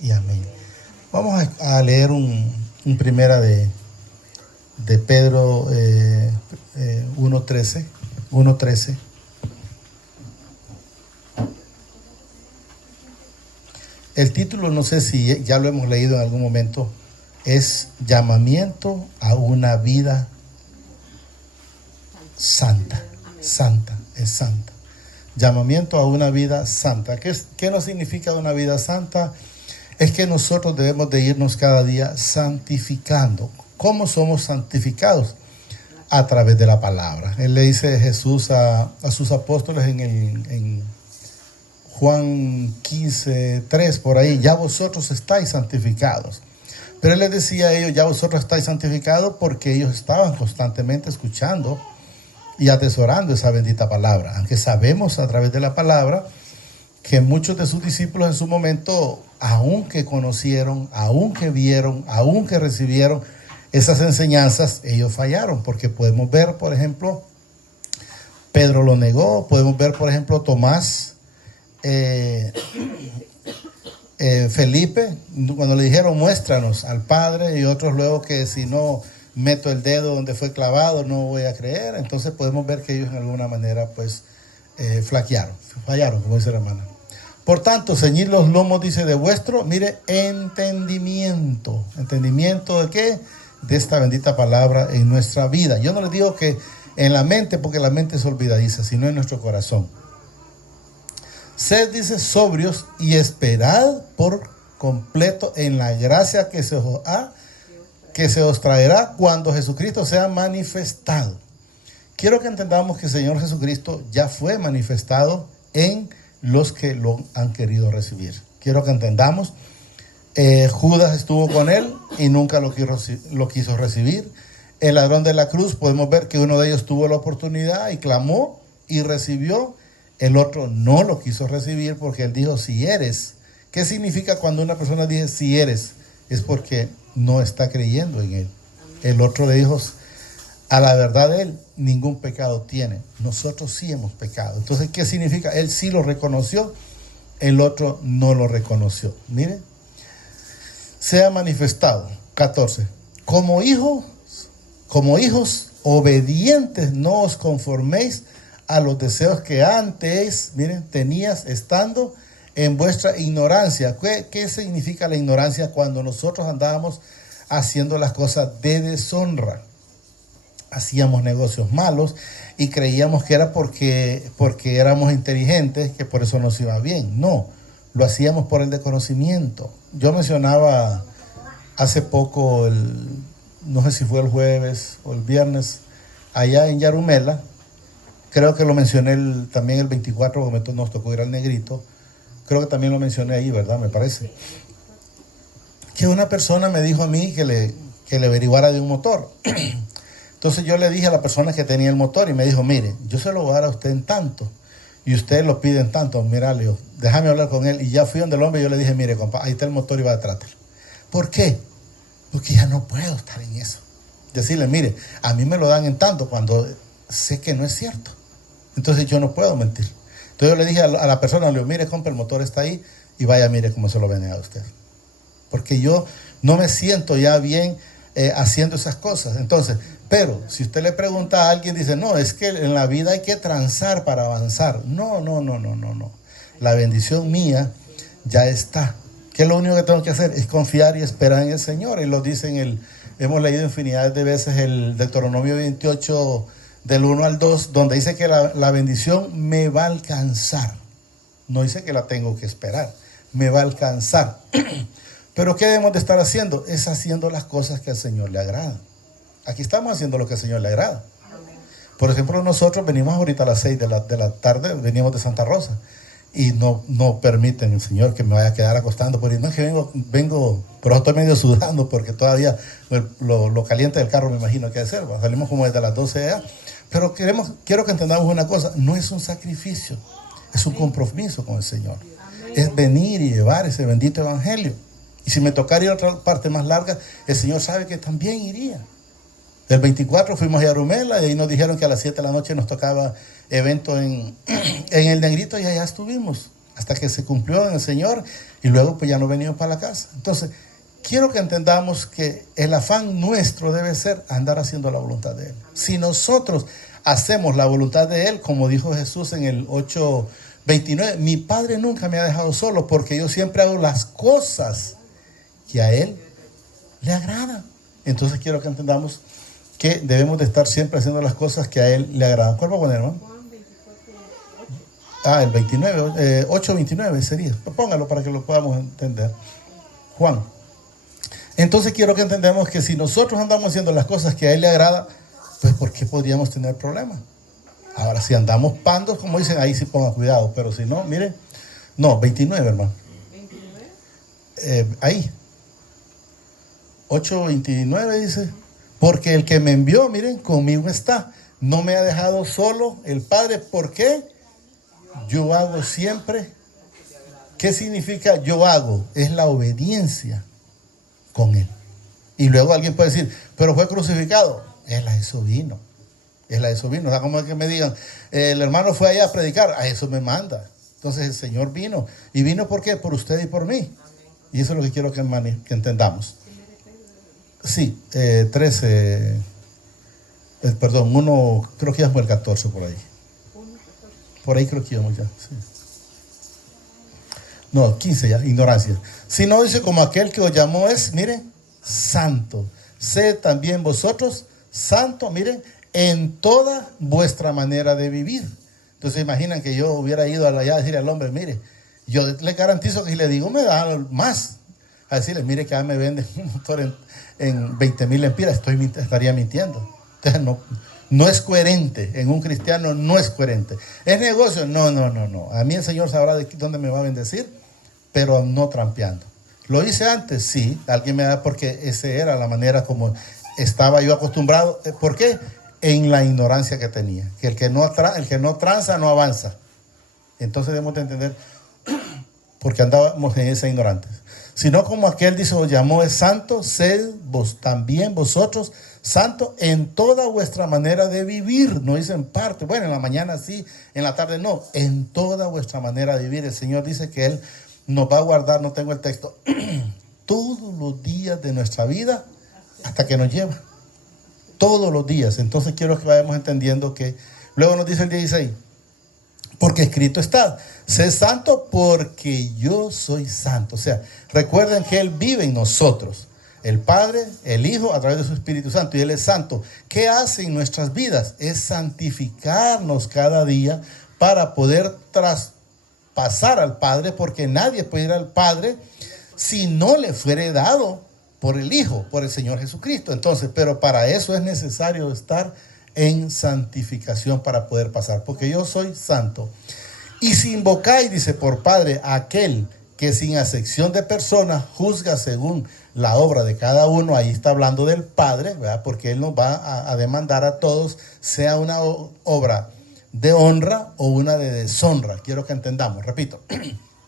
y amén. Vamos a leer un primera de Pedro 1.13. 1.13. El título, no sé si ya lo hemos leído en algún momento, es Llamamiento a una vida santa. Santa, es santa. Llamamiento a una vida santa. ¿Qué nos significa una vida santa? Es que nosotros debemos de irnos cada día santificando. ¿Cómo somos santificados? A través de la palabra. Él le dice Jesús a sus apóstoles en Juan 15:3, por ahí, ya vosotros estáis santificados. Pero él les decía a ellos, ya vosotros estáis santificados, porque ellos estaban constantemente escuchando y atesorando esa bendita palabra. Aunque sabemos a través de la palabra que muchos de sus discípulos en su momento, aunque conocieron, aunque vieron, aunque recibieron esas enseñanzas, ellos fallaron. Porque podemos ver, por ejemplo, Pedro lo negó. Podemos ver, por ejemplo, Tomás, Felipe, cuando le dijeron muéstranos al Padre, y otros luego que si no meto el dedo donde fue clavado no voy a creer. Entonces podemos ver que ellos en alguna manera pues fallaron, como dice la hermana. Por tanto, ceñid los lomos, dice, de vuestro, mire, entendimiento. ¿Entendimiento de qué? De esta bendita palabra en nuestra vida. Yo no les digo que en la mente, porque la mente es olvidadiza, sino en nuestro corazón. Sed, dice, sobrios y esperad por completo en la gracia que se os traerá cuando Jesucristo sea manifestado. Quiero que entendamos que el Señor Jesucristo ya fue manifestado en los que lo han querido recibir. Quiero que entendamos, Judas estuvo con él y nunca lo quiso recibir. El ladrón de la cruz, podemos ver que uno de ellos tuvo la oportunidad y clamó y recibió. El otro no lo quiso recibir porque él dijo, si eres. ¿Qué significa cuando una persona dice si eres? Es porque no está creyendo en él. El otro le dijo, a la verdad él ningún pecado tiene. Nosotros sí hemos pecado. Entonces, ¿qué significa? Él sí lo reconoció, el otro no lo reconoció. Mire, sea manifestado. 14. Como hijos obedientes, no os conforméis a los deseos que antes, miren, tenías estando en vuestra ignorancia. ¿Qué significa la ignorancia? Cuando nosotros andábamos haciendo las cosas de deshonra. Hacíamos negocios malos y creíamos que era porque éramos inteligentes, que por eso nos iba bien. No, lo hacíamos por el desconocimiento. Yo mencionaba hace poco, no sé si fue el jueves o el viernes, allá en Yarumela. Creo que lo mencioné también el 24, cuando nos tocó ir al Negrito. Creo que también lo mencioné ahí, ¿verdad? Me parece. Que una persona me dijo a mí que le averiguara de un motor. Entonces yo le dije a la persona que tenía el motor y me dijo, mire, yo se lo voy a dar a usted en tanto. Y usted lo pide en tanto. Mira, Leo, déjame hablar con él. Y ya fui donde el hombre y yo le dije, mire, compa, ahí está el motor y va a tratarlo. ¿Por qué? Porque ya no puedo estar en eso. Decirle, mire, a mí me lo dan en tanto cuando sé que no es cierto. Entonces yo no puedo mentir. Entonces yo le dije a la persona, le digo, mire, compa, el motor está ahí y vaya, mire cómo se lo venden a usted. Porque yo no me siento ya bien haciendo esas cosas. Entonces, pero si usted le pregunta a alguien, dice, no, es que en la vida hay que transar para avanzar. No. La bendición mía ya está. ¿Qué es lo único que tengo que hacer? Es confiar y esperar en el Señor. Y lo dice hemos leído infinidad de veces el Deuteronomio 28, del 1 al 2, donde dice que la bendición me va a alcanzar. No dice que la tengo que esperar, me va a alcanzar. Pero ¿qué debemos de estar haciendo? Es haciendo las cosas que al Señor le agrada. Aquí estamos haciendo lo que al Señor le agrada. Por ejemplo, nosotros venimos ahorita a las 6 de la tarde, veníamos de Santa Rosa. Y no permiten el Señor que me vaya a quedar acostando. Porque no es que vengo, pero estoy medio sudando porque todavía lo caliente del carro me imagino que debe ser. Salimos como desde las 12 ya. Pero quiero que entendamos una cosa, no es un sacrificio, es un compromiso con el Señor. Es venir y llevar ese bendito evangelio. Y si me tocara ir a otra parte más larga, el Señor sabe que también iría. El 24 fuimos a Yarumela y ahí nos dijeron que a las 7 de la noche nos tocaba evento en el Negrito y allá estuvimos. hasta que se cumplió en el Señor y luego pues ya no venimos para la casa. Entonces, quiero que entendamos que el afán nuestro debe ser andar haciendo la voluntad de Él. Si nosotros hacemos la voluntad de Él, como dijo Jesús en el 8:29, mi Padre nunca me ha dejado solo porque yo siempre hago las cosas que a Él le agradan. Entonces quiero que entendamos que debemos de estar siempre haciendo las cosas que a Él le agradan. ¿Cuál va a poner, hermano? El 29, 8:29 sería. Póngalo para que lo podamos entender. Juan. Entonces quiero que entendamos que si nosotros andamos haciendo las cosas que a Él le agrada, pues ¿por qué podríamos tener problemas? Ahora, si andamos pandos, como dicen, ahí sí ponga cuidado. Pero si no, miren. No, 29, hermano. Ahí. 8:29 dice. Porque el que me envió, miren, conmigo está. No me ha dejado solo el Padre. ¿Por qué? Yo hago siempre. ¿Qué significa yo hago? Es la obediencia con Él. Y luego alguien puede decir, pero fue crucificado. Él a eso vino. Él a eso vino. O sea, como que me digan, el hermano fue allá a predicar. A eso me manda. Entonces el Señor vino. ¿Y vino por qué? Por usted y por mí. Y eso es lo que quiero que entendamos. Sí, 13. Perdón, 1, creo que ya fue el 14 por ahí. Por ahí creo que íbamos ya. Sí. No, 15 ya, ignorancia. Si no, dice, como aquel que os llamó es, miren, santo. Sed también vosotros santo, miren, en toda vuestra manera de vivir. Entonces imaginan que yo hubiera ido allá a decirle al hombre, mire, yo le garantizo que si le digo me da más. A decirle, mire que ya me vende un motor en 20,000 lempiras, estaría mintiendo. Entonces no es coherente. En un cristiano no es coherente. ¿Es negocio? No. A mí el Señor sabrá de dónde me va a bendecir, pero no trampeando. ¿Lo hice antes? Sí. Alguien me da, porque esa era la manera como estaba yo acostumbrado. ¿Por qué? En la ignorancia que tenía. Que el que no tranza no avanza. Entonces debemos de entender porque andábamos en esa ignorancia. Sino como aquel dice, os llamó es santo, sed vos también vosotros santo en toda vuestra manera de vivir. No dice en parte, bueno, en la mañana sí, en la tarde no, en toda vuestra manera de vivir. El Señor dice que Él nos va a guardar, no tengo el texto, todos los días de nuestra vida hasta que nos lleva. Todos los días. Entonces quiero que vayamos entendiendo que luego nos dice el 16. Porque escrito está, sé santo porque yo soy santo. O sea, recuerden que Él vive en nosotros. El Padre, el Hijo, a través de su Espíritu Santo. Y Él es santo. ¿Qué hace en nuestras vidas? Es santificarnos cada día para poder traspasar al Padre. Porque nadie puede ir al Padre si no le fuere dado por el Hijo, por el Señor Jesucristo. Entonces, pero para eso es necesario estar en santificación para poder pasar, porque yo soy santo. Y si invocáis, dice, por Padre, aquel que sin acepción de personas juzga según la obra de cada uno, ahí está hablando del Padre, ¿verdad? Porque Él nos va a demandar a todos, sea una obra de honra o una de deshonra. Quiero que entendamos, repito.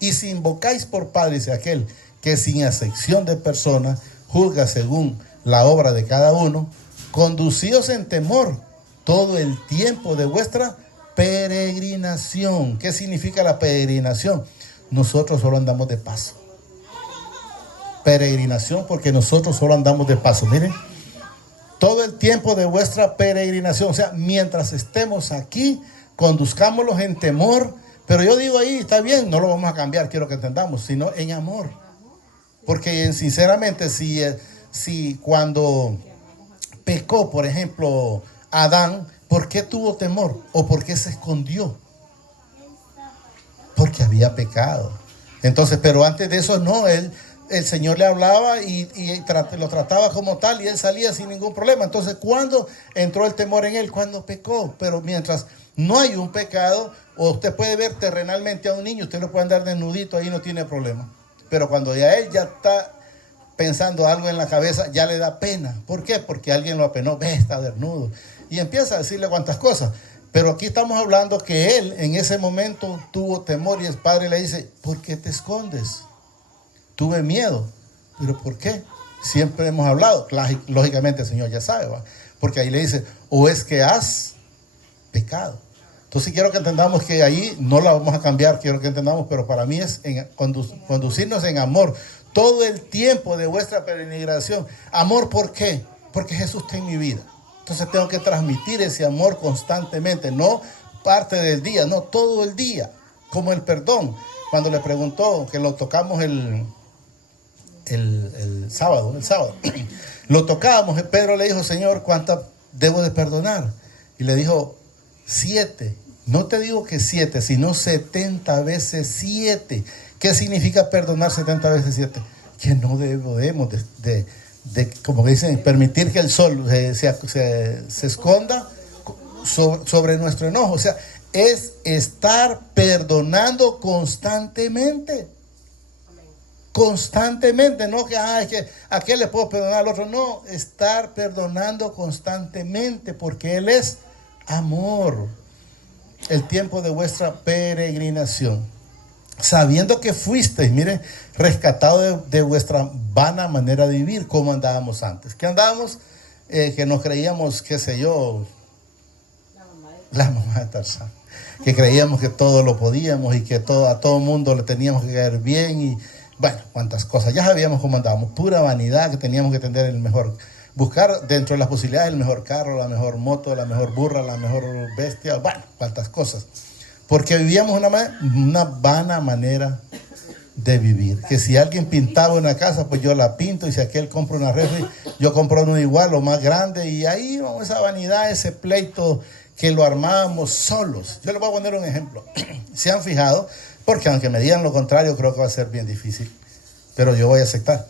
Y si invocáis por Padre, dice, aquel que sin acepción de personas juzga según la obra de cada uno, conducíos en temor todo el tiempo de vuestra peregrinación. ¿Qué significa la peregrinación? Nosotros solo andamos de paso. Peregrinación porque nosotros solo andamos de paso. Miren, todo el tiempo de vuestra peregrinación. O sea, mientras estemos aquí, conduzcámoslos en temor. Pero yo digo ahí, está bien, no lo vamos a cambiar, quiero que entendamos, sino en amor. Porque sinceramente, si cuando pecó, por ejemplo, Adán, ¿por qué tuvo temor? ¿O por qué se escondió? Porque había pecado. Entonces, pero antes de eso no, el Señor le hablaba y lo trataba como tal y él salía sin ningún problema. Entonces, ¿cuándo entró el temor en él? Cuando pecó. Pero mientras no hay un pecado, o usted puede ver terrenalmente a un niño, usted lo puede andar desnudito, ahí no tiene problema. Pero cuando ya él ya está pensando algo en la cabeza, ya le da pena. ¿Por qué? Porque alguien lo apenó, ve, está desnudo. Y empieza a decirle cuantas cosas. Pero aquí estamos hablando que él en ese momento tuvo temor y el padre le dice, ¿por qué te escondes? Tuve miedo. ¿Pero por qué? Siempre hemos hablado. Lógicamente el Señor ya sabe, ¿va? Porque ahí le dice, o es que has pecado. Entonces quiero que entendamos que ahí no la vamos a cambiar, quiero que entendamos, pero para mí es conducirnos en amor todo el tiempo de vuestra peregrinación. Amor, ¿por qué? Porque Jesús está en mi vida. Entonces tengo que transmitir ese amor constantemente, no parte del día, no todo el día, como el perdón. Cuando le preguntó, que lo tocamos el sábado, lo tocábamos, Pedro le dijo, Señor, ¿cuántas debo de perdonar? Y le dijo, 7. No te digo que 7, sino 70 veces 7. ¿Qué significa perdonar 70 veces 7? Que no debemos de como dicen, permitir que el sol se esconda sobre nuestro enojo. O sea, es estar perdonando constantemente. Constantemente, no que, es que a qué le puedo perdonar al otro. No, estar perdonando constantemente, porque Él es amor. El tiempo de vuestra peregrinación, sabiendo que fuisteis, miren, rescatado de vuestra vana manera de vivir, como andábamos antes. Que andábamos, que nos creíamos, qué sé yo, la mamá de Tarzán, que creíamos que todo lo podíamos y que a todo mundo le teníamos que caer bien y bueno, cuántas cosas. Ya sabíamos cómo andábamos, pura vanidad, que teníamos que tener el mejor, buscar dentro de las posibilidades el mejor carro, la mejor moto, la mejor burra, la mejor bestia, bueno, cuántas cosas. Porque vivíamos una vana manera de vivir. Que si alguien pintaba una casa, pues yo la pinto, y si aquel compra una refri, yo compro uno igual o más grande, y ahí vamos, esa vanidad, ese pleito que lo armábamos solos. Yo les voy a poner un ejemplo. ¿Se han fijado? Porque aunque me digan lo contrario, creo que va a ser bien difícil, pero yo voy a aceptar.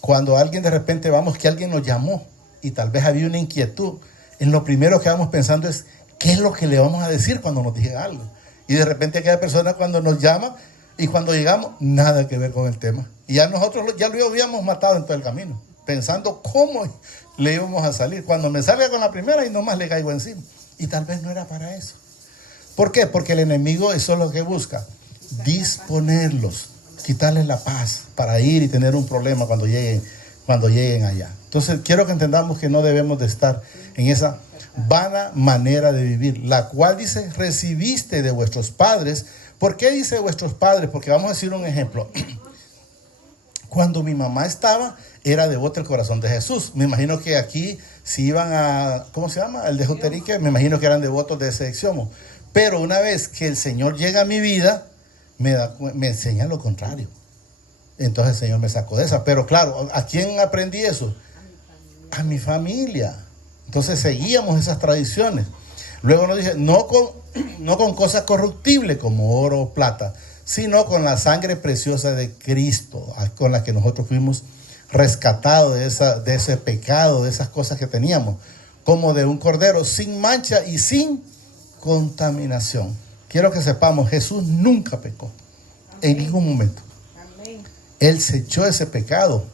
Cuando alguien de repente que alguien nos llamó y tal vez había una inquietud, en lo primero que vamos pensando es, ¿qué es lo que le vamos a decir cuando nos diga algo? Y de repente aquella persona cuando nos llama y cuando llegamos, nada que ver con el tema. Y ya nosotros ya lo habíamos matado en todo el camino, pensando cómo le íbamos a salir. Cuando me salga con la primera y nomás le caigo encima. Y tal vez no era para eso. ¿Por qué? Porque el enemigo eso es lo que busca, disponerlos, quitarles la paz para ir y tener un problema cuando lleguen allá. Entonces quiero que entendamos que no debemos de estar en esa vana manera de vivir, la cual dice, recibiste de vuestros padres. ¿Por qué dice vuestros padres? Porque vamos a decir un ejemplo. Cuando mi mamá era devota del corazón de Jesús. Me imagino que aquí, si iban a, ¿cómo se llama? El de Joterique, me imagino que eran devotos de ese exomo. Pero una vez que el Señor llega a mi vida, me enseña lo contrario. Entonces el Señor me sacó de esa. Pero claro, ¿a quién aprendí eso? A mi familia. Entonces seguíamos esas tradiciones. Luego nos dice, no con cosas corruptibles como oro o plata, sino con la sangre preciosa de Cristo, con la que nosotros fuimos rescatados de ese pecado, de esas cosas que teníamos, como de un cordero sin mancha y sin contaminación. Quiero que sepamos, Jesús nunca pecó, en ningún momento. Él se echó ese pecado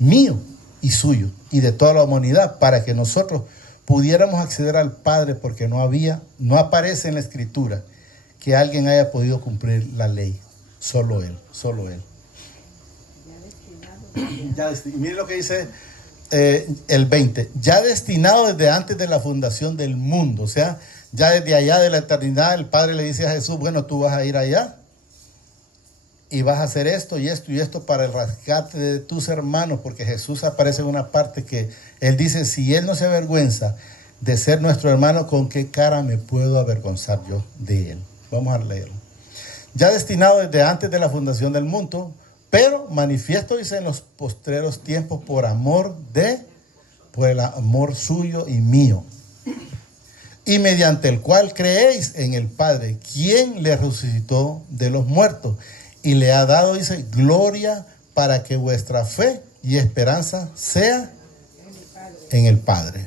mío y suyo y de toda la humanidad para que nosotros pudiéramos acceder al Padre, porque no aparece en la Escritura que alguien haya podido cumplir la ley. Solo Él, solo Él. Mire lo que dice el 20. Ya destinado desde antes de la fundación del mundo. O sea, ya desde allá de la eternidad, el Padre le dice a Jesús, bueno, tú vas a ir allá y vas a hacer esto y esto y esto para el rescate de tus hermanos, porque Jesús aparece en una parte que Él dice, si Él no se avergüenza de ser nuestro hermano, ¿con qué cara me puedo avergonzar yo de Él? Vamos a leerlo. Ya destinado desde antes de la fundación del mundo, pero manifiesto, dice, en los postreros tiempos por el amor suyo y mío, y mediante el cual creéis en el Padre, quien le resucitó de los muertos, y le ha dado, dice, gloria para que vuestra fe y esperanza sea en el Padre.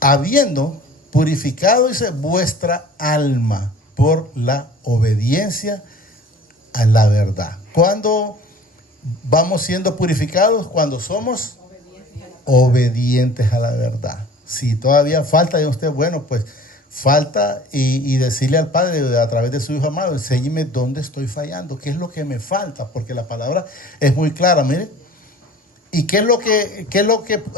Habiendo purificado, dice, vuestra alma por la obediencia a la verdad. ¿Cuándo vamos siendo purificados? Cuando somos obedientes a la verdad. Si todavía falta de usted, bueno, pues falta y decirle al Padre a través de su Hijo amado, enséñeme dónde estoy fallando, qué es lo que me falta, porque la palabra es muy clara, mire. ¿Y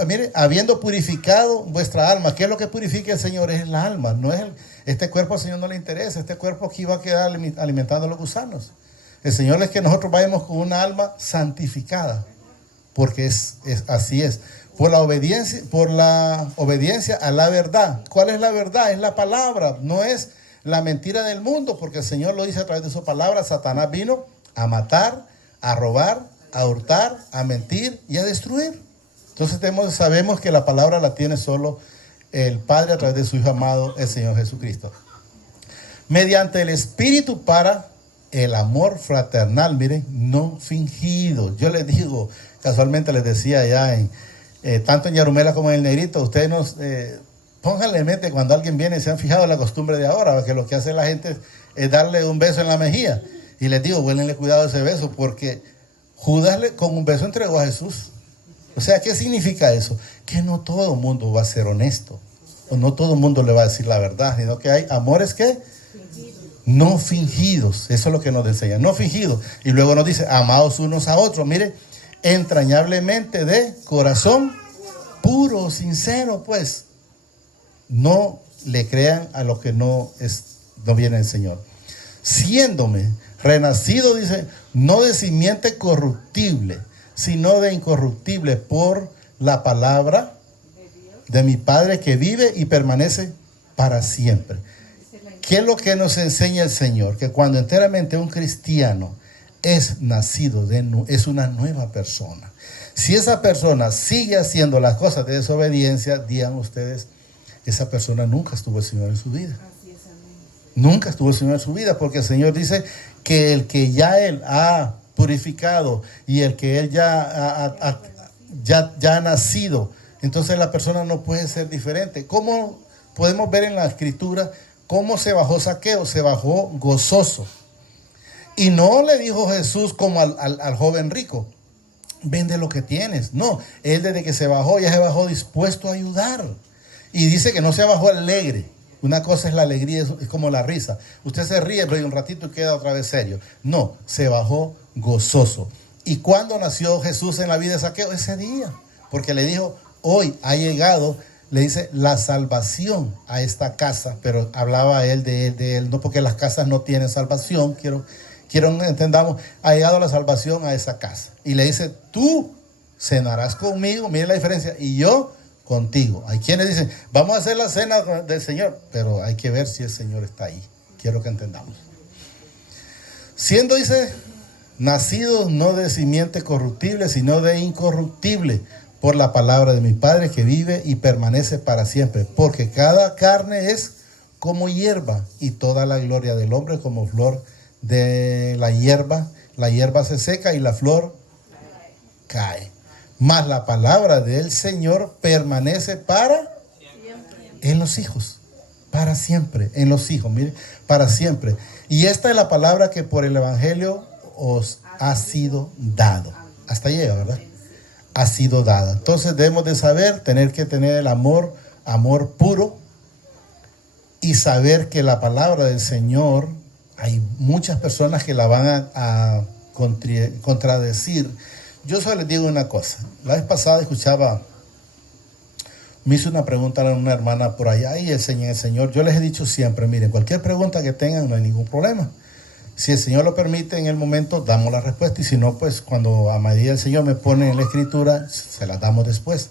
mire, habiendo purificado vuestra alma, qué es lo que purifica el Señor? Es el alma, no es este cuerpo al Señor no le interesa, este cuerpo aquí va a quedar alimentando a los gusanos. El Señor es que nosotros vayamos con una alma santificada, porque así es. Por la obediencia a la verdad. ¿Cuál es la verdad? Es la palabra, no es la mentira del mundo, porque el Señor lo dice a través de su palabra. Satanás vino a matar, a robar, a hurtar, a mentir y a destruir. Entonces sabemos que la palabra la tiene solo el Padre a través de su Hijo amado, el Señor Jesucristo. Mediante el Espíritu para el amor fraternal, miren, no fingido. Yo les digo, casualmente les decía allá, tanto en Yarumela como en el Negrito, ustedes pónganle en mente cuando alguien viene, se han fijado en la costumbre de ahora, que lo que hace la gente es darle un beso en la mejilla. Y les digo, huélenle cuidado a ese beso, porque Judas con un beso entregó a Jesús. O sea, ¿qué significa eso? Que no todo el mundo va a ser honesto, o no todo el mundo le va a decir la verdad, sino que hay amores que no fingidos. Eso es lo que nos enseña, no fingidos. Y luego nos dice, amados unos a otros, mire, entrañablemente de corazón puro, sincero, pues. No le crean a lo que no viene del Señor. Siéndome renacido, dice, no de simiente corruptible, sino de incorruptible por la palabra de mi Padre que vive y permanece para siempre. ¿Qué es lo que nos enseña el Señor? Que cuando enteramente un cristiano es nacido, es una nueva persona. Si esa persona sigue haciendo las cosas de desobediencia, digan ustedes, esa persona nunca estuvo el Señor en su vida. Nunca estuvo el Señor en su vida, porque el Señor dice que el que ya Él ha purificado y el que Él ya ha nacido, entonces la persona no puede ser diferente. ¿Cómo podemos ver en la Escritura cómo se bajó Zaqueo? Se bajó gozoso. Y no le dijo Jesús como al joven rico, vende lo que tienes. No, él desde que se bajó, ya se bajó dispuesto a ayudar. Y dice que no se bajó alegre. Una cosa es la alegría, es como la risa. Usted se ríe, pero un ratito y queda otra vez serio. No, se bajó gozoso. ¿Y cuándo nació Jesús en la vida de Zaqueo? Ese día. Porque le dijo, hoy ha llegado, le dice, la salvación a esta casa. Pero hablaba él de él, no, porque las casas no tienen salvación. Quiero entendamos, ha llegado la salvación a esa casa. Y le dice, tú cenarás conmigo, mire la diferencia, y yo contigo. Hay quienes dicen, vamos a hacer la cena del Señor, pero hay que ver si el Señor está ahí. Quiero que entendamos. Siendo, dice, nacidos no de simiente corruptible, sino de incorruptible, por la palabra de mi Padre que vive y permanece para siempre. Porque cada carne es como hierba, y toda la gloria del hombre como flor de la hierba. La hierba se seca y la flor cae. Mas la palabra del Señor permanece para en los hijos, para siempre, en los hijos, mire, para siempre. Y esta es la palabra que por el Evangelio os ha sido dado. Hasta llega, ¿verdad? Ha sido dada. Entonces debemos de saber, tener el amor puro, y saber que la palabra del Señor, hay muchas personas que la van a contradecir. Yo solo les digo una cosa. La vez pasada me hizo una pregunta a una hermana por allá y el Señor, yo les he dicho siempre, miren, cualquier pregunta que tengan no hay ningún problema. Si el Señor lo permite en el momento, damos la respuesta, y si no, pues cuando a medida el Señor me pone en la Escritura, se la damos después.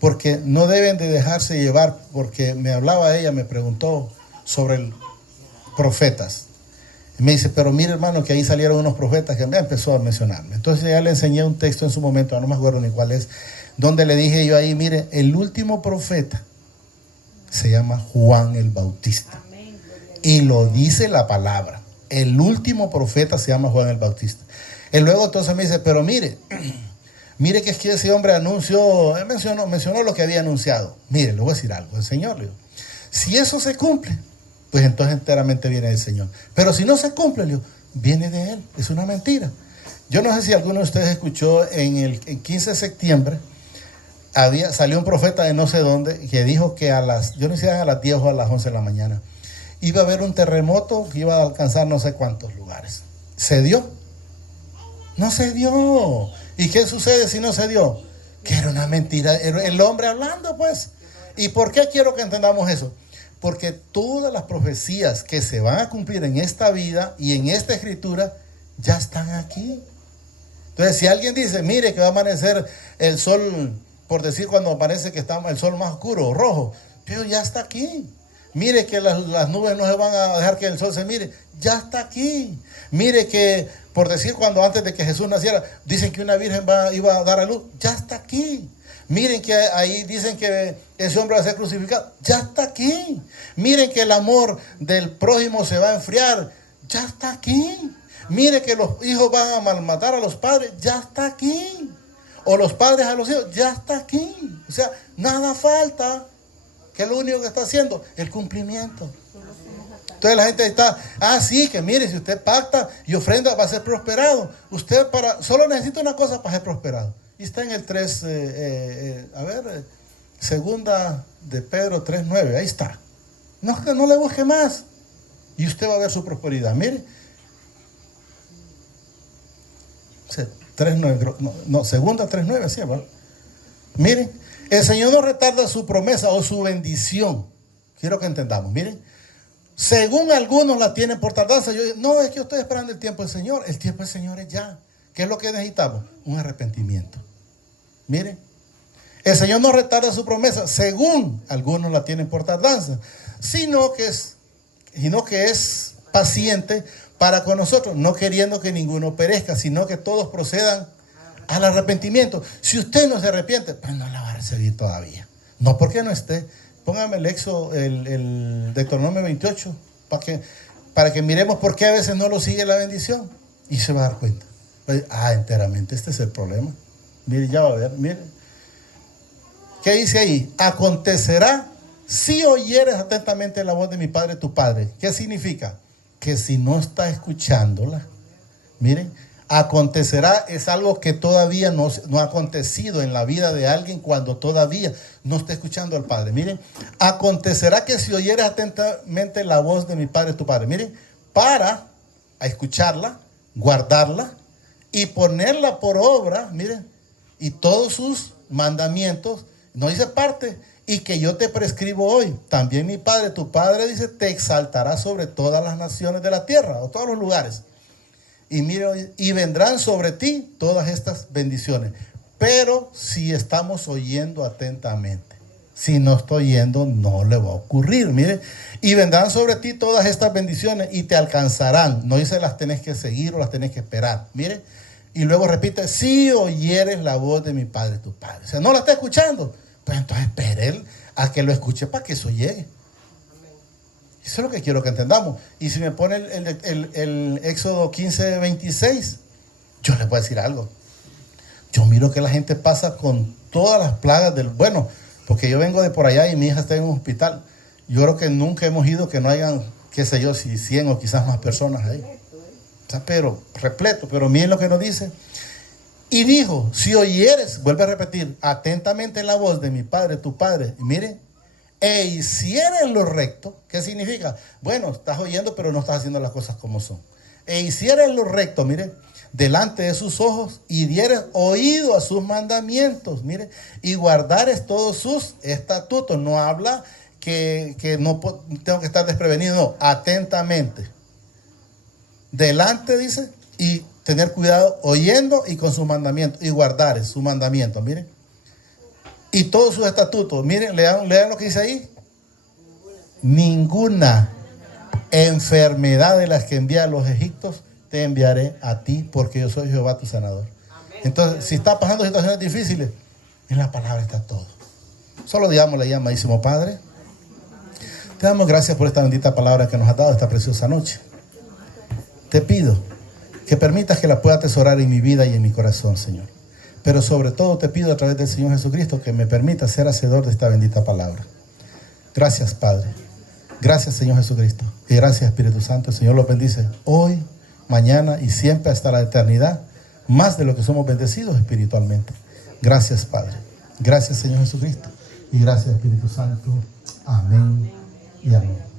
Porque no deben de dejarse llevar, porque me hablaba ella, me preguntó sobre profetas. Y me dice, pero mire hermano, que ahí salieron unos profetas, que me empezó a mencionarme. Entonces ya le enseñé un texto en su momento, no me acuerdo ni cuál es, donde le dije yo ahí, mire, el último profeta se llama Juan el Bautista. Y lo dice la palabra. El último profeta se llama Juan el Bautista. Y luego entonces me dice, pero mire que es que ese hombre mencionó lo que había anunciado. Mire, le voy a decir algo, el Señor le dijo, si eso se cumple, pues entonces enteramente viene del Señor. Pero si no se cumple, le digo, viene de Él. Es una mentira. Yo no sé si alguno de ustedes escuchó en el 15 de septiembre, salió un profeta de no sé dónde que dijo que yo no sé si a las 10 o a las 11 de la mañana, iba a haber un terremoto que iba a alcanzar no sé cuántos lugares. ¿Se dio? No se dio. ¿Y qué sucede si no se dio? Que era una mentira, era el hombre hablando, pues. ¿Y por qué quiero que entendamos eso? Porque todas las profecías que se van a cumplir en esta vida y en esta escritura ya están aquí. Entonces, si alguien dice, mire que va a amanecer el sol, por decir cuando amanece que está el sol más oscuro, rojo, pero ya está aquí. Mire que las nubes no se van a dejar que el sol se mire, ya está aquí. Mire que, por decir cuando antes de que Jesús naciera, dicen que una virgen iba a dar a luz, ya está aquí. Miren que ahí dicen que ese hombre va a ser crucificado, ya está aquí. Miren que el amor del prójimo se va a enfriar, ya está aquí. Mire que los hijos van a malmatar a los padres, ya está aquí. O los padres a los hijos, ya está aquí. O sea, nada falta. ¿Qué es lo único que está haciendo? El cumplimiento. Entonces la gente está, sí, que mire, si usted pacta y ofrenda va a ser prosperado. Usted solo necesita una cosa para ser prosperado. Y está en el 3, segunda de Pedro 3:9, ahí está. No le busque más. Y usted va a ver su prosperidad. Mire. 3:9, segunda 3:9, sí, ¿verdad? Miren, el Señor no retarda su promesa o su bendición. Quiero que entendamos, miren. Según algunos la tienen por tardanza. No, es que yo estoy esperando el tiempo del Señor. El tiempo del Señor es ya. ¿Qué es lo que necesitamos? Un arrepentimiento. Miren, el Señor no retarda su promesa, según algunos la tienen por tardanza, sino que es paciente para con nosotros, no queriendo que ninguno perezca, sino que todos procedan al arrepentimiento. Si usted no se arrepiente, pues no la va a recibir todavía. No porque no esté. Póngame el Éxodo, el Deuteronomio 28, para que miremos por qué a veces no lo sigue la bendición. Y se va a dar cuenta. Enteramente, este es el problema. Mire, ya va a ver, mire. ¿Qué dice ahí? Acontecerá si oyeres atentamente la voz de mi Padre, tu Padre. ¿Qué significa? Que si no está escuchándola, miren, acontecerá es algo que todavía no ha acontecido en la vida de alguien cuando todavía no está escuchando al Padre. Miren, acontecerá que si oyeres atentamente la voz de mi Padre, tu Padre. Miren, para escucharla, guardarla y ponerla por obra, miren, y todos sus mandamientos, no dice parte, y que yo te prescribo hoy. También mi Padre, tu Padre, dice, te exaltará sobre todas las naciones de la tierra, o todos los lugares. Y mira, y vendrán sobre ti todas estas bendiciones. Pero si estamos oyendo atentamente, si no estoy oyendo, no le va a ocurrir. Mire, y vendrán sobre ti todas estas bendiciones y te alcanzarán. No dice las tenés que seguir o las tenés que esperar. Mire, y luego repite, si oyeres la voz de mi Padre, tu Padre. O sea, no la está escuchando. Pues entonces espere a que lo escuche para que eso llegue. Eso es lo que quiero que entendamos. Y si me pone el Éxodo 15:26, yo les voy a decir algo. Yo miro que la gente pasa con todas las plagas del... Bueno, porque yo vengo de por allá y mi hija está en un hospital. Yo creo que nunca hemos ido que no hayan, qué sé yo, si 100 o quizás más personas ahí. O sea, pero repleto. Pero miren lo que nos dice. Y dijo, si oyeres, vuelve a repetir, atentamente la voz de mi Padre, tu Padre. Y miren, e hicieres lo recto. ¿Qué significa? Bueno, estás oyendo, pero no estás haciendo las cosas como son. E hicieres lo recto, miren, delante de sus ojos, y dieres oído a sus mandamientos, miren, y guardares todos sus estatutos. No habla que no tengo que estar desprevenido, no, atentamente. Delante, dice, y tener cuidado oyendo y con sus mandamientos, y guardares sus mandamientos, miren. Y todos sus estatutos, miren, lean lo que dice ahí. Ninguna enfermedad de las que envié a los egipcios te enviaré a ti, porque yo soy Jehová tu sanador. Entonces, si está pasando situaciones difíciles, en la palabra está todo. Solo digámosle ya, amadísimo Padre, te damos gracias por esta bendita palabra que nos has dado esta preciosa noche. Te pido que permitas que la pueda atesorar en mi vida y en mi corazón, Señor. Pero sobre todo te pido a través del Señor Jesucristo que me permita ser hacedor de esta bendita palabra. Gracias, Padre. Gracias, Señor Jesucristo. Y gracias, Espíritu Santo. El Señor los bendice hoy, mañana y siempre hasta la eternidad, más de lo que somos bendecidos espiritualmente. Gracias, Padre. Gracias, Señor Jesucristo. Y gracias, Espíritu Santo. Amén y amén.